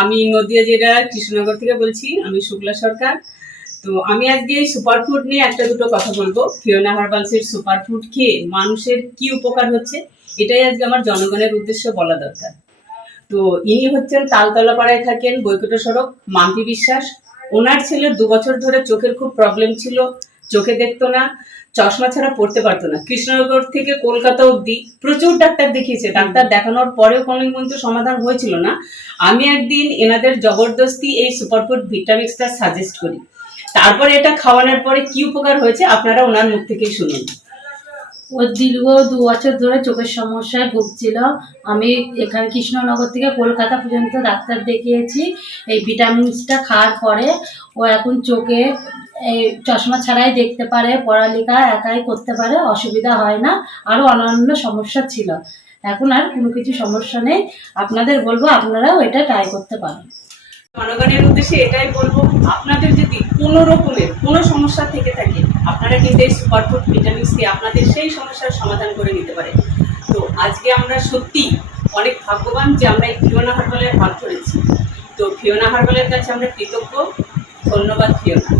আমি নদিয়া জেলার কৃষ্ণনগর থেকে বলছি, আমি শুক্লা সরকার। তো আমি আজকে এই সুপারফুড নিয়ে একটা দুটো কথা বলব। ফিওনা হার্বালসের সুপারফুড খেয়ে মানুষের কি উপকার হচ্ছে, এটাই আজকে আমার জনগণের উদ্দেশ্য বলা দরকার। তো ইনি হচ্ছেন তালতলা পাড়ায় থাকেন বৈকুণ্ঠ সড়ক, মাম্পি বিশ্বাস। ওনার ছেলের দু বছর ধরে চোখের খুব প্রবলেম ছিল। চোখে দেখতো না চশমা ছাড়া পড়তে পারতো না। কৃষ্ণনগর থেকে কলকাতা অব্দি প্রচুর ডাক্তার দেখিয়েছে। ডাক্তার দেখানোর পরেও কোনো কিন্তু সমাধান হয়েছিল না। আমি একদিন এনাদের জবরদস্তি এই সুপারফুড ভিটামিক্সটা সাজেস্ট করি। তারপরে এটা খাওয়ানোর পরে কি উপকার হয়েছে আপনারা ওনার মুখ থেকেই শুনুন। ও দীর্ঘ দু বছর ধরে চোখের সমস্যায় ভুগছিল। আমি এখানে কৃষ্ণনগর থেকে কলকাতা পর্যন্ত ডাক্তার দেখিয়েছি। এই ভিটামিনসটা খাওয়ার পরে ও এখন চোখে এই চশমা ছাড়াই দেখতে পারে, পড়ালেখা একাই করতে পারে, অসুবিধা হয় না। আরও অন্যান্য সমস্যা ছিল। এখন আর কোনো কিছু সমস্যা নেই। আপনাদের বলব, আপনারাও এটা ট্রাই করতে পারেন। জনগণের উদ্দেশ্যে এটাই বলব, আপনাদের যদি কোনো রকমের কোনো সমস্যা থেকে থাকে আপনারা কিন্তু এই সুপারফুড ভিটামিনস দিয়ে আপনাদের সেই সমস্যার সমাধান করে নিতে পারে। তো আজকে আমরা সত্যি অনেক ভাগ্যবান যে আমরা এই ফিওনা হারবালের হাত ধরেছি। তো ফিওনা হারবালের কাছে আমরা কৃতজ্ঞ। ধন্যবাদ ফিওনা।